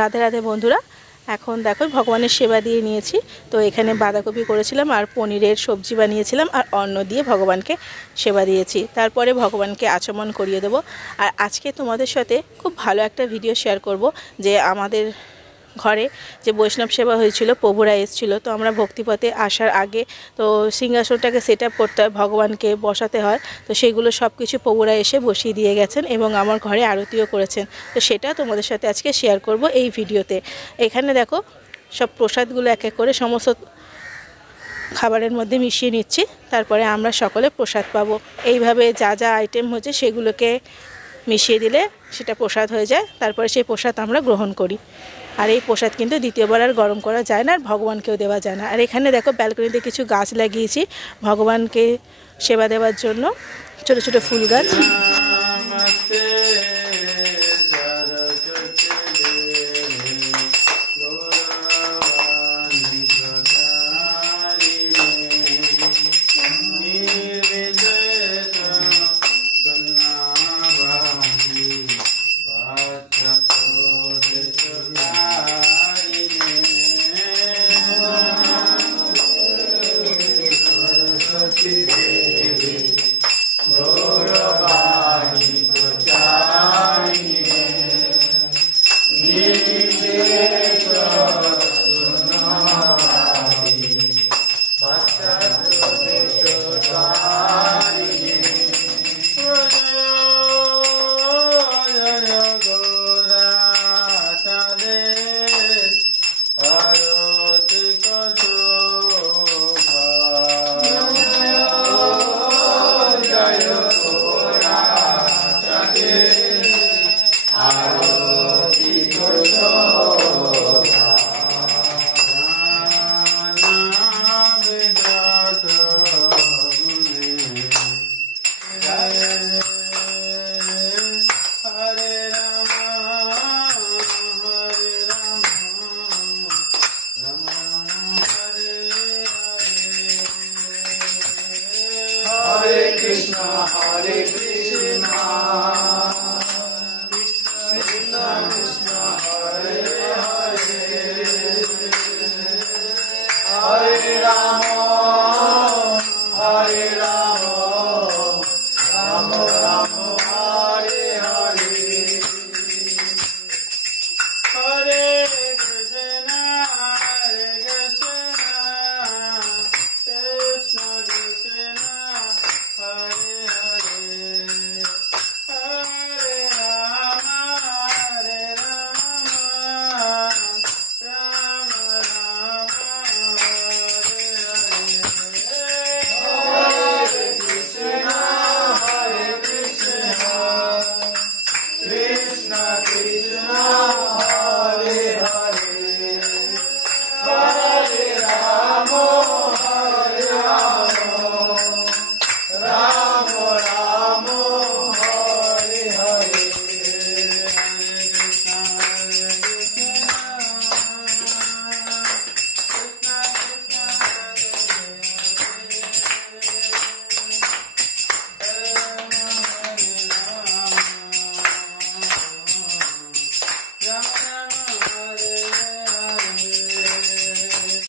রাধে রাধে বন্ধুরা। এখন দেখো ভগবানের সেবা দিয়ে নিয়েছি। তো এখানে বাঁধাকপি করেছিলাম আর পনিরের সবজি বানিয়েছিলাম আর অন্ন দিয়ে ভগবানকে সেবা দিয়েছি। তারপরে ভগবানকে আচমন করিয়ে দেব। আর আজকে তোমাদের সাথে খুব ভালো একটা ভিডিও শেয়ার করব যে আমাদের ঘরে যে বৈষ্ণব সেবা হয়েছিল, প্রভুরা এসেছিল। তো আমরা ভক্তিপথে আসার আগে তো সিংহাসনটাকে সেট আপ করতে হয়, ভগবানকে বসাতে হয়। তো সেইগুলো সব কিছু প্রভুরা এসে বসিয়ে দিয়ে গেছেন এবং আমার ঘরে আরতিও করেছেন। তো সেটা তোমাদের সাথে আজকে শেয়ার করব এই ভিডিওতে। এখানে দেখো সব প্রসাদগুলো এক এক করে সমস্ত খাবারের মধ্যে মিশিয়ে নিচ্ছি। তারপরে আমরা সকলে প্রসাদ পাবো। এইভাবে যা যা আইটেম হচ্ছে সেগুলোকে মিশিয়ে দিলে সেটা প্রসাদ হয়ে যায়। তারপরে সেই প্রসাদ আমরা গ্রহণ করি। আর এই প্রসাদ কিন্তু দ্বিতীয়বার আর গরম করা যায় না, আর ভগবানকেও দেওয়া যায় না। আর এখানে দেখো ব্যালকনিতে কিছু গাছ লাগিয়েছি ভগবানকে সেবা দেওয়ার জন্য, ছোটো ছোটো ফুল গাছ।